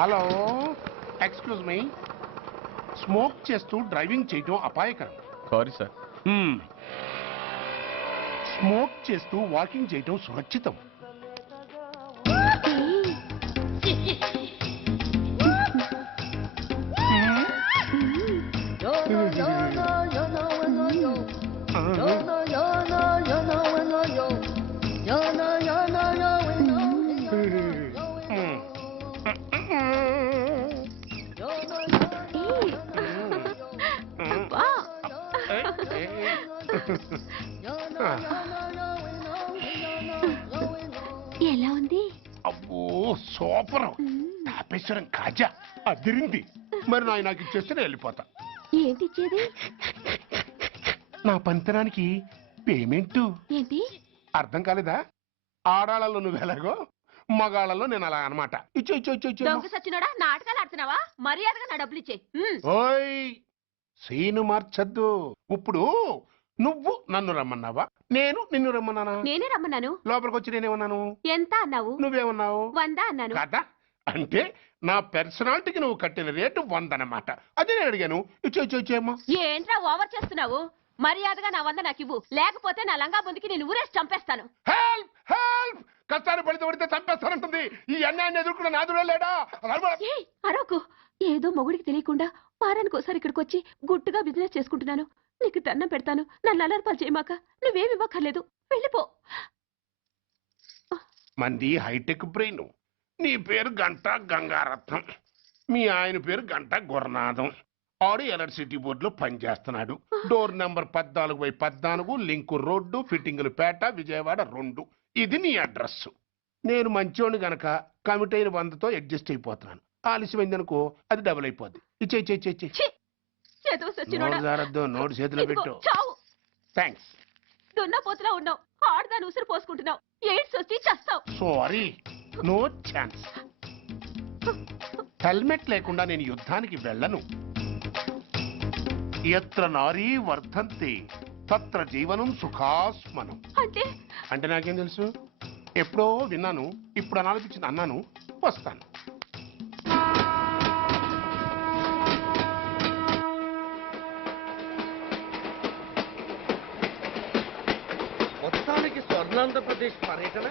Hello, excuse me. Smoke చేస్తూ driving చేయటం అపాయకరం. Sorry sir. స్మోక్ చేస్తూ వాకింగ్ చేయటం సురక్షితం. ఎలా ఉంది? అబ్బో సూపర్. తాపేశ్వరం కాజా అదిరింది. మరి నాకు ఇచ్చేస్తే నేను వెళ్ళిపోతా. ఏంటి ఇచ్చేది? నా పంతనానికి పేమెంట్. ఏంటి అర్థం కాలేదా? ఆడాళ్ళలో నువ్వు ఎలాగో, మగాళ్ళలో నేను అలా అనమాట. ఇచ్చో ఇచ్చో ఇచ్చో ఇచ్చో. దొంగ సచ్చినోడా, నాటకాలు ఆడుతున్నావా? మర్యాదగా నా డబ్బులు ఇచ్చే. ఓయ్ సీను మార్చద్దు. ఇప్పుడు నువ్వు నన్ను రమ్మన్నావా, నేను నిన్ను రమ్మన్నానా? నేనే రమ్మన్నాను. లోపలికి వచ్చి నేనేమన్నాను? ఎంత అన్నావు? నువ్వేమన్నావు? 100 అన్నాను. కదా, అంటే నా పర్సనాలిటీకి నువ్వు కట్టిన రేటు 100 అన్నమాట. అదే నేను అడిగాను. ఇచ్చో ఇచ్చో ఇచ్చేమ్మా. ఏంట్రా ఓవర్ చేస్తున్నావు? మర్యాదగా నా 100 నాకు ఇవ్వు, లేకపోతే నా లంగా బుందికి నేను ఊరేసి చంపేస్తాను. Help help. కష్టాలు పడితే చంపేస్తానంటుంది. ఈ అన్యాయాన్ని ఎదుర్కొన్న నాదుడే లేడా? అరవకు. ఏదో మొగుడికి తెలియకుండా వారానికి ఒకసారి ఇక్కడికి వచ్చి గుట్టుగా బిజినెస్ చేసుకుంటున్నాను. నీకు దండం పెడతాను, నన్ను అలర్పాలు చేయమాక. నువ్వేమి ఇవ్వక్కర్లేదు, వెళ్ళిపో. మంది హైటెక్ బ్రెయిన్. నీ పేరు గంట గంగారత్నం, మీ ఆయన పేరు గంట గురునాథం. ఆడు ఎలక్ట్రిసిటీ బోర్డులో పనిచేస్తున్నాడు. డోర్ నెంబర్ 14/14, లింకు రోడ్డు, ఫిట్టింగులు పేట, విజయవాడ 2. ఇది నీ అడ్రస్. నేను మంచోని గనక కమిట్ అయిన 100తో అడ్జస్ట్ అయిపోతున్నాను. ఆలస్యమైందనుకో అది డబుల్ అయిపోద్ది. ఇచ్చే నోటు చేతిలో పెట్టు. థ్యాంక్స్. దున్నపోతులా ఉన్నావు, ఆడదాని ఉసురు పోసుకుంటున్నావు. ఎయిడ్స్ వచ్చి చస్తావు. Sorry, no chance. హెల్మెట్ లేకుండా నేను యుద్ధానికి వెళ్ళను. ఎత్ర నారీ వర్ధంతి తత్ర జీవనం సుఖాస్మనం. అంటే నాకేం తెలుసు? ఎప్పుడో విన్నాను, ఇప్పుడు అనాలనిపించింది అన్నాను. వస్తాను. మొత్తానికి స్వర్ణాంధ్రప్రదేశ్ పర్యటన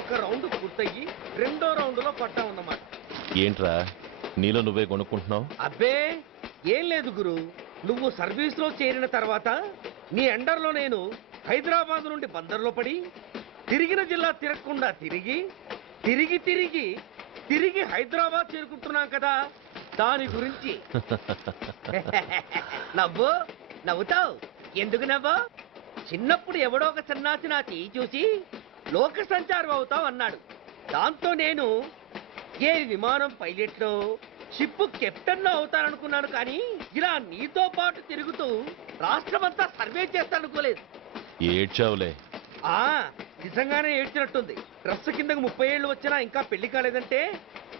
ఒక రౌండ్ పూర్తయ్యి 2వ రౌండ్లో పడ్డా ఉన్నమాట. ఏంట్రా నీలో నువ్వే కొనుక్కుంటున్నావు? అబ్బే ఏం లేదు గురు. నువ్వు సర్వీస్ లో చేరిన తర్వాత నీ అండర్లో నేను హైదరాబాద్ నుండి బందర్లో పడి తిరిగిన జిల్లా తిరగకుండా తిరిగి తిరిగి తిరిగి తిరిగి హైదరాబాద్ చేరుకుంటున్నాం కదా, దాని గురించి. నవ్వు నవ్వుతావు ఎందుకు నవ్వు? చిన్నప్పుడు ఎవడో ఒక సన్నాసి నా చెయ్యి చూసి లోక సంచారం అవుతావు అన్నాడు. దాంతో నేను ఏ విమానం పైలట్లో, షిప్ కెప్టెన్ అవుతాననుకున్నాను. కానీ ఇలా నీతో పాటు తిరుగుతూ రాష్ట్రమంతా సర్వే చేస్తానుకోలేదు. ఏడ్చావులే. నిజంగానే ఏడ్చినట్టుంది. డ్రెస్ కిందకు 30 ఏళ్ళు వచ్చినా ఇంకా పెళ్లి కాలేదంటే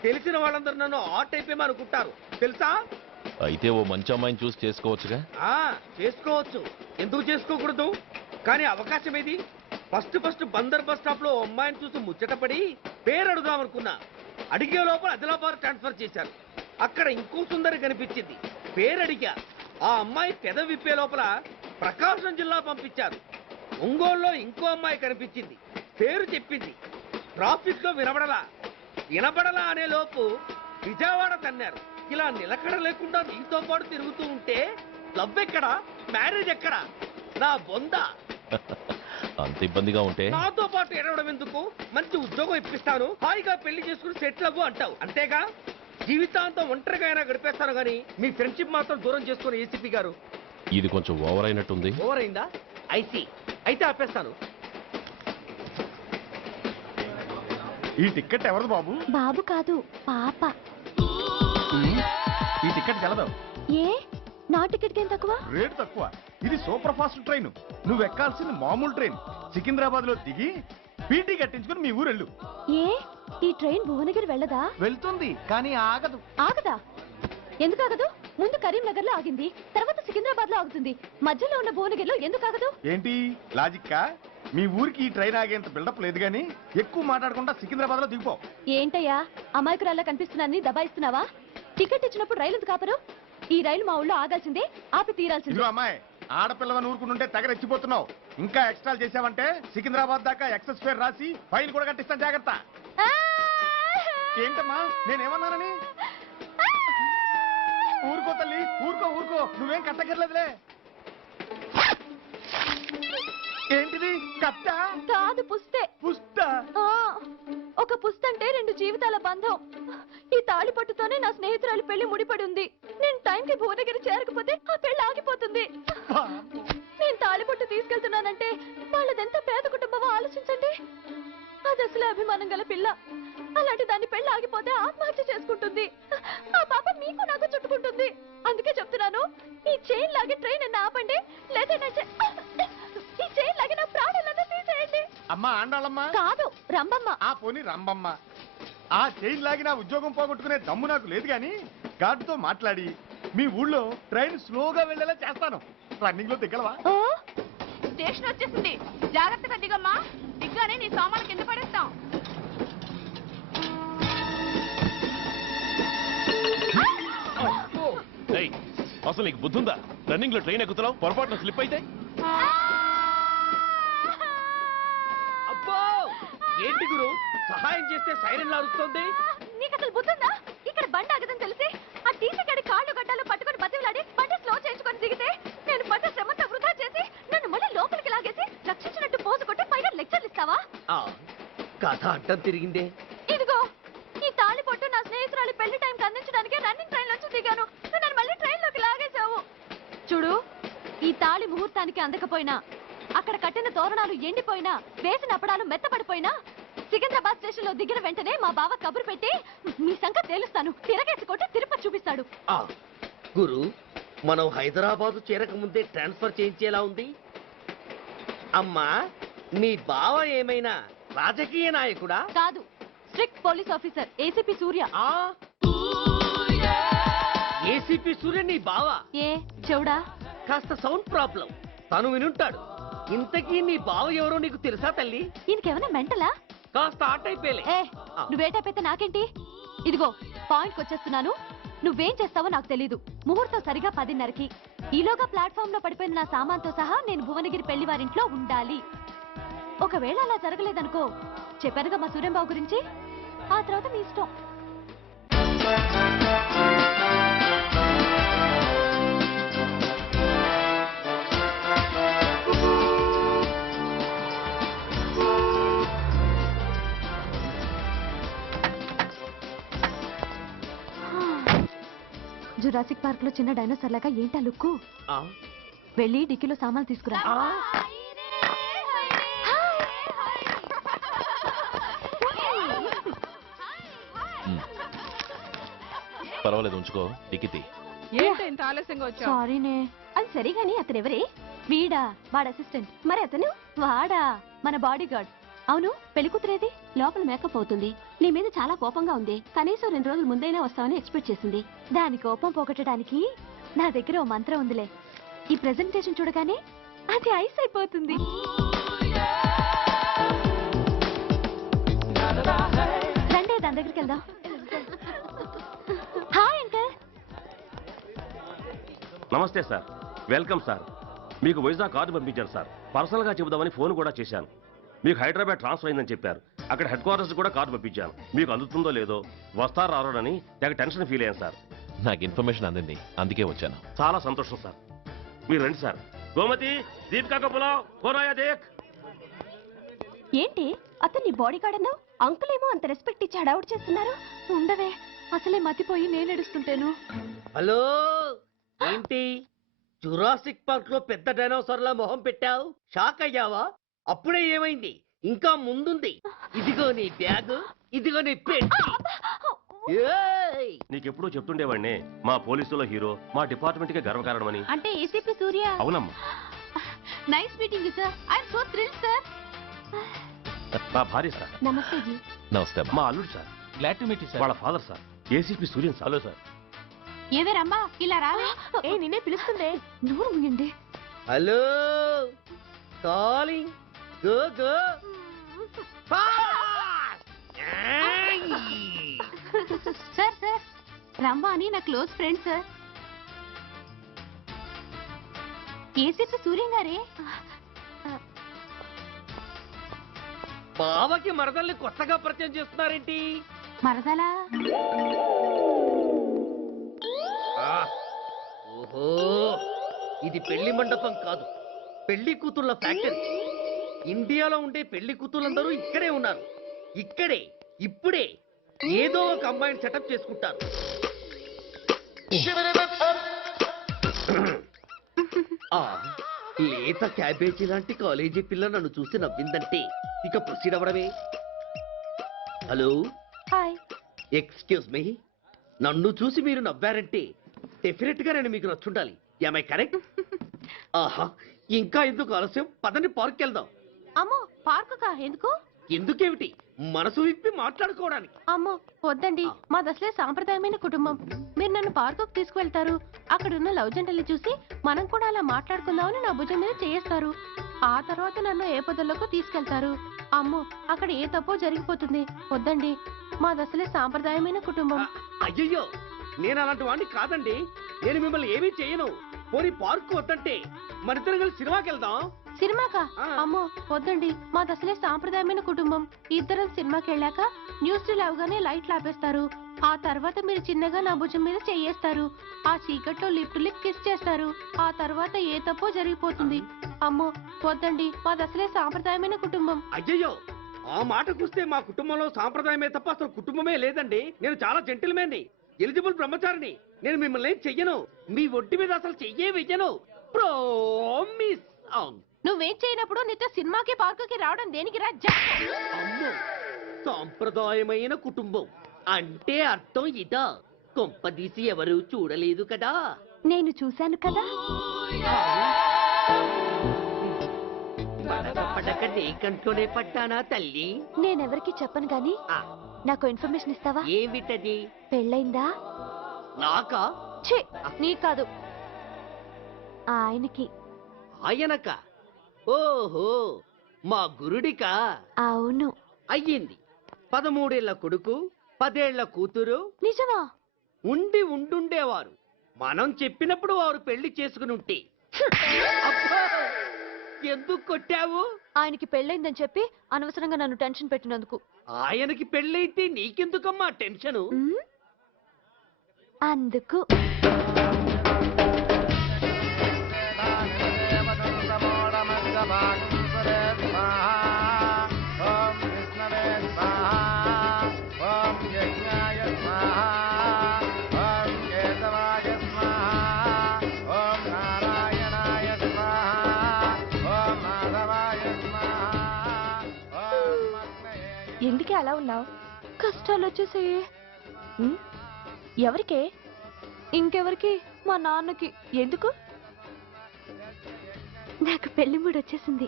తెలిసిన వాళ్ళందరూ నన్ను ఆ టైప్ ఏమో అనుకుంటారు తెలుసా? అయితే ఓ మంచి అమ్మాయిని చూసి చేసుకోవచ్చుగా. చేసుకోవచ్చు, ఎందుకు చేసుకోకూడదు? కానీ అవకాశం ఏది? ఫస్ట్ బందర్ బస్ స్టాప్ లో అమ్మాయిని చూసి ముచ్చటపడి పేరు అడుగుదామనుకున్నా. అడిగే లోపల ఆదిలాబాద్ ట్రాన్స్ఫర్ చేశారు. అక్కడ ఇంకో సుందరి కనిపించింది. పేరు అడిగా. ఆ అమ్మాయి పెద విప్పే లోపల ప్రకాశం జిల్లా పంపించారు. ఒంగోలులో ఇంకో అమ్మాయి కనిపించింది. పేరు చెప్పింది. ట్రాఫిక్ లో వినబడలా అనే లోపు విజయవాడ తన్నారు. ఇలా నిలకడ లేకుండా నీతో పాటు తిరుగుతూ ఉంటే లవ్ ఎక్కడా, మ్యారేజ్ ఎక్కడా? నా బొంద. అంత ఇబ్బందిగా ఉంటే నాతో పాటు ఎడవడం ఎందుకు? మంచి ఉద్యోగం ఇప్పిస్తాను, హాయిగా పెళ్లి చేసుకుని సెటిల్ అవ్వు అంటావు అంతేగా. జీవితాంతం ఒంటరిగా అయినా గడిపేస్తాను గానీ మీ ఫ్రెండ్షిప్ మాత్రం దూరం చేసుకుని ఏసీపీ గారు. ఇది కొంచెం ఓవర్ అయినట్టుంది. ఓవర్ అయిందా? ఐసీ. అయితే ఆపేస్తాను. ఈ టికెట్ ఎవరిది బాబు? బాబు కాదు, పాప. ఈ టికెట్ గలదు. ఏ నా టికెట్ ఏం తక్కువ? రేటు తక్కువ. ఇది సూపర్ ఫాస్ట్ ట్రైన్. నువ్వు ఎక్కాల్సింది మామూలు ట్రైన్. సికింద్రాబాద్ లో దిగి పీటీ కట్టించుకుని మీ ఊరెళ్ళు. ఏ ఈ ట్రైన్ భువనగిరి వెళ్ళదా? వెళ్తుంది కానీ ఆగదు. ఆగదా? ఎందుకు ఆగదు? ముందు కరీంనగర్ లో ఆగింది, తర్వాత సికింద్రాబాద్ లో ఆగుతుంది. మధ్యలో ఉన్న భువనగిరిలో ఎందుకు ఆగదు? ఏంటి లాజిక్కా? మీ ఊరికి ఈ ట్రైన్ ఆగేంత బిల్డప్ లేదు కానీ ఎక్కువ మాట్లాడకుండా సికింద్రాబాద్ లో దిగిపో. ఏంటయ్యా అమాయకురాల్లా కనిపిస్తున్నానని దబాయిస్తున్నావా? టికెట్ ఇచ్చినప్పుడు రైలు ఎందుకు కాపరు? ఈ రైలు మా ఊళ్ళో ఆగాల్సిందే, ఆపి తీరాల్సిందే. ఇదిగో అమ్మాయి, ఆడపిల్లవని ఊరుకుంటుంటే తెగ రెచ్చిపోతున్నావు. ఇంకా ఎక్స్ట్రాలు చేసావంటే సికింద్రాబాద్ దాకా ఎక్సెస్ ఫేర్ రాసి ఫైన్ కూడా కట్టిస్తాను, జాగ్రత్త. ఏంటమ్మా నేనేమన్నానని? ఊరుకో తల్లి, ఊరుకో ఊరుకో, నువ్వేం కట్టగర్లేదులే. ఏంటిది కట్ట? కాదు పుస్తే. పుస్త? ఆ, ఒక పుస్తంటే 2 జీవితాల బంధం. ఈ తాళి పట్టుతోనే నా స్నేహితురాలి పెళ్లి ముడిపడి ఉంది. నేను టైంకి భువనగిరి చేరకపోతే ఆ పెళ్లి ఆగిపోతుంది. నేను తాళి పట్టు తీసుకెళ్తున్నానంటే వాళ్ళదెంత పేద కుటుంబమో ఆలోచించండి. అది అసలు అభిమానం గల పిల్ల. అలాంటి దాని పెళ్లి ఆగిపోతే ఆత్మహత్య చేసుకుంటుంది. ఆ పాప మీకు నాకు చుట్టుకుంటుంది. అందుకే చెప్తున్నాను, ఈ చైన్ లాగే ట్రైన్ అన్న ఆపండి, లేదా ఈ చైన్ లాగే నా ప్రాణాలన్నా తీసేయండి. అమ్మా ఆండాళ్ళమ్మ కాదు, రంబమ్మ. ఆ పోని రంబమ్మ. ఆ చైన్ లాగి నా ఉద్యోగం పోగొట్టుకునే దమ్ము నాకు లేదు గాని గార్డుతో మాట్లాడి మీ ఊళ్ళో ట్రైన్ స్లోగా వెళ్ళేలా చేస్తాను. రన్నింగ్ లో దిగలవా? స్టేషన్ వచ్చేసింది, జాగ్రత్తగా దిగమ్మా. దిగ్గానే నీ సామాన్లు కింద పడేస్తాం. ఏయ్, అసలు నీకు బుద్ధుందా? రన్నింగ్ లో ట్రైన్ ఎక్కుతున్నావు, పొరపాటున స్లిప్ అయితే? అబ్బో ఏంటి గురు, సహాయం చేస్తే సైరన్ లారుస్తుంది. నీకు అసలు బుద్ధుందా? ఇక్కడ బండి ఆగదని తెలిసి ఆ టీసీ గడి కాళ్ళు గడ్డలు పట్టుకొని బతిలాడి బండి స్లో చేసుకొని దిగితే నేను పడ్డ శ్రమంతా వృధా చేసి నన్ను మళ్ళీ లోపలికి లాగేసి రక్షించినట్టు పోసు కొట్టి పైన లెక్చర్లు ఇస్తావా? కథ అడ్డం తిరిగిందే. ఇదిగో ఈ తాళి పొట్టు నా స్నేహితురాలి పెళ్లి టైంకి అందించడానికి రన్నింగ్ ట్రైన్ నుంచి దిగాను. నన్ను మళ్ళీ ట్రైన్ లోకి లాగేశావు. చూడు, ఈ తాళి ముహూర్తానికి అందకపోయినా, అక్కడ కట్టిన తోరణాలు ఎండిపోయినా, వేసిన అప్పడాలు మెత్తపడిపోయినా, సికింద్రాబాద్ స్టేషన్ లో దిగిన వెంటనే మా బావ కబురు పెట్టి మీ సంగతి తేలుస్తాను, తిరగేసి కొట్టి తిరుపతి చూపిస్తాడు. గురు, మనం హైదరాబాద్ చేరక ముందే ట్రాన్స్ఫర్ చేయించేలా ఉంది. అమ్మా, నీ బావ ఏమైనా రాజకీయ నాయకుడా? కాదు, స్ట్రిక్ట్ పోలీస్ ఆఫీసర్, ఏసీపీ సూర్య. ఏసీపీ సూర్య నీ బావ? ఏ చెవుడా? కాస్త సౌండ్ ప్రాబ్లం, తను వినుంటాడు. ఇంతకీ నీ బావ ఎవరో నీకు తెలుసా తల్లి? ఈయనకేమైనా మెంటలా? కాస్త ఆట అయిపోయలే. ఏ నువ్వేటైతే నాకేంటి? ఇదిగో పాయింట్కి వచ్చేస్తున్నాను. నువ్వేం చేస్తావో నాకు తెలీదు. ముహూర్తం సరిగా 10:30కి. ఈలోగా ప్లాట్ఫామ్ లో పడిపోయిన నా సామాన్తో సహా నేను భువనగిరి పెళ్లి వారింట్లో ఉండాలి. ఒకవేళ అలా జరగలేదనుకో, చెప్పానుగా మా సూర్యంబాబు గురించి, ఆ తర్వాత మీ ఇష్టం. జురాసిక్ పార్క్ లో చిన్న డైనోసార్ లాగా ఏంటా లుక్కు? వెళ్ళి డిక్కీలో సామాన్లు తీసుకురా. పర్వాలేదు, ఉంచుకో. టికెట్ ఏంటి ఇంత ఆలస్యంగా వచ్చావు? సారీనే. అది సరిగాని అతను ఎవరే? వీడా, వాడు అసిస్టెంట్. మరి అతను? వాడా, మన బాడీ గార్డ్. అవును, పెళ్లి కూతురేది? లోపల మేకప్ అవుతుంది. నీ మీద చాలా కోపంగా ఉంది. కనీసం 2 రోజుల ముందైనా వస్తావని ఎక్స్పెక్ట్ చేసింది. దాని కోపం పోగొట్టడానికి నా దగ్గర ఓ మంత్రం ఉందిలే. ఈ ప్రెజెంటేషన్ చూడగానే అది ఐస్ అయిపోతుంది. రండి, దాని దగ్గరికి వెళ్దాం. Hi uncle. నమస్తే సార్, వెల్కమ్ సార్. మీకు వైజాగ్ కార్డు పంపించారు సార్. పర్సనల్గా చెబుదామని ఫోన్ కూడా చేశాను. మీకు హైదరాబాద్ ట్రాన్స్ఫర్ అయిందని చెప్పారు. అక్కడ హెడ్ క్వార్టర్స్ కూడా కార్డు పంపించాను. మీకు అందుతుందో లేదో, వస్తారో రారోనని నాకు టెన్షన్ ఫీల్ అయ్యాను సార్. నాకు ఇన్ఫర్మేషన్ అందింది, అందుకే వచ్చాను. చాలా సంతోషం సార్. మీరు రండి సార్. గోమతి, దీపికా కపులావ్, కోనాయా దేక్. ఏంటి అతను నీ బాడీ గార్డ్ అన్నావు? అంకుల్ ఏమో అంత రెస్పెక్ట్ ఇచ్చి హడావుడు చేస్తున్నారు. ఉండవే, అసలే మతిపోయి నేను ఎడుస్తుంటాను. హలో, ఏంటి జురాసిక్ పార్క్ లో పెద్ద డైనోసార్ లా మొహం పెట్టావు? షాక్ అయ్యావా? అప్పుడే ఏమైంది? ఇంకా ముందుంది. ఇదిగో నీ బ్యాగ్, ఇదిగో నీ పెట్టి. నీకెప్పుడూ చెప్తుండేవాడిని, మా పోలీసులో హీరో, మా డిపార్ట్మెంట్ కి గర్వకారణమని. అంటే ఏసీపీ సూర్య. అవునమ్మా. Nice meeting sir. I'm so thrilled sir. మా భార్య సార్. నమస్తే జీ. నమస్తే అమ్మా. మా అల్లుడు sir. Glad to meet you వాళ్ళ father sir, ACP Suryan sir. Hello sir. ఏవేరమ్మా ఇలా రావే? ఏ నిన్నే పిలుస్తుందే. నోరు ముయండి. Hello, calling. Go go fast. Sir sir రమ్మ అని నా close friend sir. ACP Suryam గారే. బావకి మరదల్ని కొత్తగా పరిచయం చేస్తున్నారేంటి? మరదలా? ఓహో, ఇది పెళ్లి మండపం కాదు, పెళ్లి కూతుళ్ళ ఫ్యాక్టరీ. ఇండియాలో ఉండే పెళ్లి కూతుళ్ళందరూ ఇక్కడే ఉన్నారు. ఇక్కడే ఇప్పుడే ఏదో ఒక అమ్మాయిని సెటప్ చేసుకుంటారు. ఆ, లేత క్యాబేజీ లాంటి కాలేజీ పిల్ల నన్ను చూసి నవ్విందంటే ఇక ప్రొసీడ్ అవ్వడమే. Hello, hi. ఎక్స్క్యూజ్ మీ, నన్ను చూసి మీరు నవ్వారంటే డెఫినెట్ గా నేను మీకు నచ్చుండాలి. I correct? ఆహా, ఇంకా ఎందుకు ఆలస్యం? పదండి పార్క్ వెళ్దాం. అమ్మో పార్కుకా? ఎందుకు? ఎందుకేమిటి, మనసు విప్పి మాట్లాడుకోవడానికి. అమ్మో వద్దండి, మాది అసలే సాంప్రదాయమైన కుటుంబం. మీరు నన్ను పార్కుకు తీసుకువెళ్తారు, అక్కడున్న లవ్ జంటల్ని చూసి మనం కూడా అలా మాట్లాడుకుందామని నా భుజం మీద చేస్తారు. ఆ తర్వాత నన్ను ఏ పొదల్లోకి తీసుకెళ్తారు. అమ్మో అక్కడ ఏ తప్పో జరిగిపోతుంది. వద్దండి, మాది అసలే సాంప్రదాయమైన కుటుంబం. అయ్యయ్యో, నేను అలాంటి వాడిని కాదండి. నేను మిమ్మల్ని ఏమీ చేయను. పోనీ పార్క్ వద్దంటే మరిద్దరం కలిసి సినిమాకి వెళ్దాం. సినిమాకా? అమ్మో వద్దండి, మాది అసలే సాంప్రదాయమైన కుటుంబం. ఇద్దరం సినిమాకి వెళ్ళాక న్యూస్ అవగానే లైట్లు ఆపేస్తారు. ఆ తర్వాత మీరు చిన్నగా నా భుజం మీద చెయ్యేస్తారు. ఆ చీకట్లో లిప్ టు లిప్ కిస్ చేస్తారు. ఆ తర్వాత ఏ తప్పో జరిగిపోతుంది. అమ్మో వద్దండి, మాది అసలే సాంప్రదాయమైన కుటుంబం. అయ్యయ్యో, ఆ మాటకొస్తే మా కుటుంబంలో సాంప్రదాయమే తప్ప అసలు కుటుంబమే లేదండి. నేను చాలా జెంటిల్మెన్ని, ఎలిజిబుల్ బ్రహ్మచారిని. నేను మిమ్మల్ని ఏం చెయ్యను. మీ ఒంటి మీద అసలు చెయ్యే వెయ్యను. ప్రామిస్. నువ్వేం చేయనప్పుడు నీతో సినిమాకి పార్కుకి రావడం దేనికి రా? అమ్మో, సాంప్రదాయమైన కుటుంబం అంటే అర్థం ఇదా? కొంపదీసి ఎవరు చూడలేదు కదా? నేను చూశాను కదా. పడక నీ కంట్లోనే పట్టానా తల్లి? నేనెవరికి చెప్పను గాని ఆ, నాకు ఇన్ఫర్మేషన్ ఇస్తావా? ఏమిటది? పెళ్ళైందా? నాకా? ఛీ, నీ కాదు, ఆయనకి. ఆయనక? ఓహో, మా గురుడికా? అవును. అయ్యింది. 13 ఏళ్ల కొడుకు, 10 ఏళ్ల కూతురు నిజమా? ఉండుండేవారు. మనం చెప్పినప్పుడు వారు పెళ్లి చేసుకుని ఉంటే. అబ్బా! ఎందుకు కొట్టావు? ఆయనకి పెళ్ళైందని చెప్పి అనవసరంగా నన్ను టెన్షన్ పెట్టినందుకు. ఆయనకి పెళ్ళైతే నీకెందుకమ్మా టెన్షను? ఉమ్, అందుకు. ఎందుకే అలా ఉన్నావు? కష్టాలు వచ్చేసాయి. ఎవరికే? ఇంకెవరికి? మా నాన్నకి. ఎందుకు? నాకు పెళ్లి మూడు వచ్చేసింది.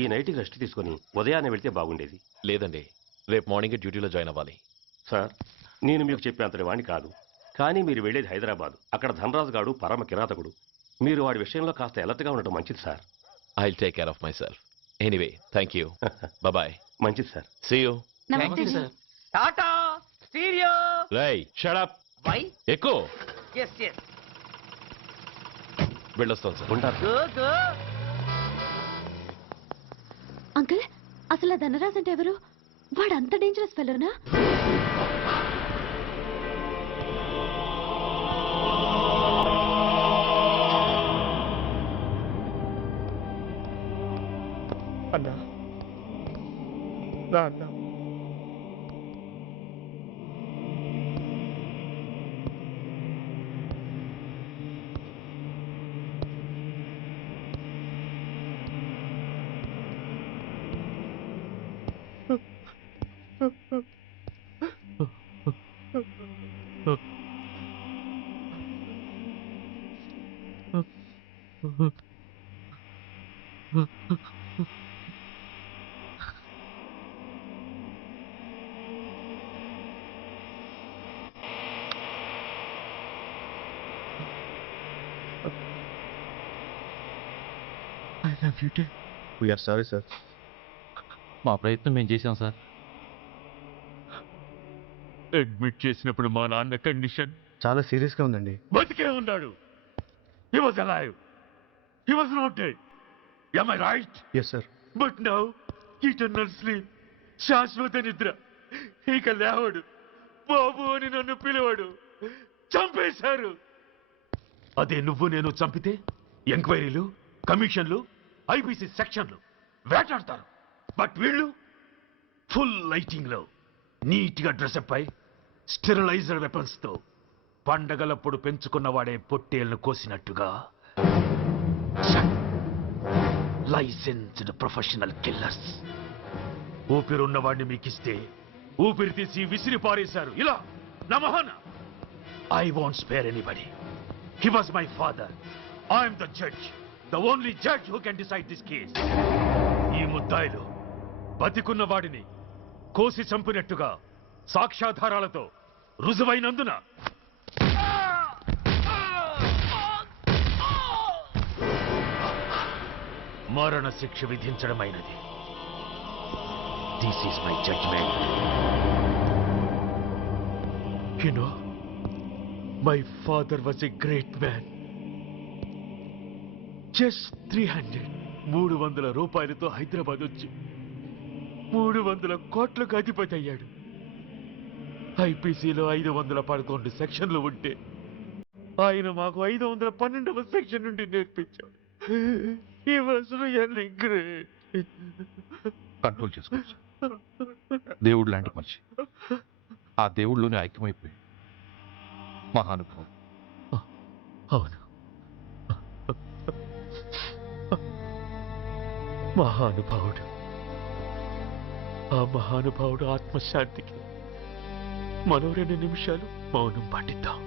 ఈ నైట్కి రెస్ట్ తీసుకొని ఉదయాన్నే వెళ్తే బాగుండేది. లేదండి, రేపు మార్నింగ్ డ్యూటీలో జాయిన్ అవ్వాలి. సార్, నేను మీకు చెప్పేంతటి వాణ్ణి కాదు, కానీ మీరు వెళ్ళేది హైదరాబాద్. అక్కడ ధనరాజు గాడు పరమ కిరాతకుడు. మీరు వాడి విషయంలో కాస్త అలర్ట్గా ఉండటం మంచిది sir. I will take care of myself. Anyway, thank you. Bye. మంచిది sir. See you. Namaste sir. Tata stereo. రై షట్ అప్. వై? ఎక్కువ ఎస్ ఎస్. వెళ్ళొస్తాను సార్. ఉంటారు. Go go. అంకుల్, అసలు ఆ ధనరాజ్ అంటే ఎవరు? వాడు అంత డేంజరస్ ఫెలోనా? అన్నా, నా అన్నా, I love you too. We are sorry, sir. మా ప్రయత్నం మేము చేశాం సార్. అడ్మిట్ చేసినప్పుడు మా నాన్న కండిషన్ చాలా సీరియస్ గా ఉందండి. బతికే ఉన్నాడు. He was alive. He was not dead. Am I right? Yes sir. But now, eternal sleep. శాశ్వత నిద్ర. ఇక లేవడు. బాబు అని నన్ను పిలవడు. చంపేశారు. అదే నువ్వు నేను చంపితే ఎంక్వైరీలు, కమిషన్లు, ఐపీసీ సెక్షన్లు వేటాడతారు. బట్ వీళ్ళు ఫుల్ లైటింగ్ లో నీట్ గా డ్రెస్అప్ అయి స్టెరిలైజర్ వెపన్స్ తో పండగలప్పుడు పెంచుకున్నవాడే పొట్టేళ్లను కోసినట్టుగా లైసెన్స్డ్ ప్రొఫెషనల్ కిల్లర్స్. ఊపిరున్నవాడిని మీకిస్తే ఊపిరి తీసి విసిరి పారేశారు. ఇలా నమహన. I want spare anybody. He was my father. I'm the judge, the only judge who can decide this case. ఈ ముద్దాయిలు బతికున్న వాడిని కోసి చంపినట్టుగా సాక్ష్యాధారాలతో రుజువైనందున మరణ శిక్ష విధించడమైనది. This is my judgement. You know, my father was a great man. Just 300 రూపాయలతో హైదరాబాద్ వచ్చి 300 కోట్లకు అధిపతి అయ్యాడు. ఐపీసీలో 511 సెక్షన్లు ఉంటే ఆయన మాకు 512వ సెక్షన్ నుండి నేర్పించాడు. He was really great. Control చేసుకోవచ్చు. దేవుడు లాంటి మనిషి. ఆ దేవుళ్ళలోనే ఐక్యమైపోయి మహానుభావం. అవును, మహానుభావుడు. ఆ మహానుభావుడు ఆత్మశాంతికి మనం 2 నిమిషాలు మౌనం పాటిద్దాం.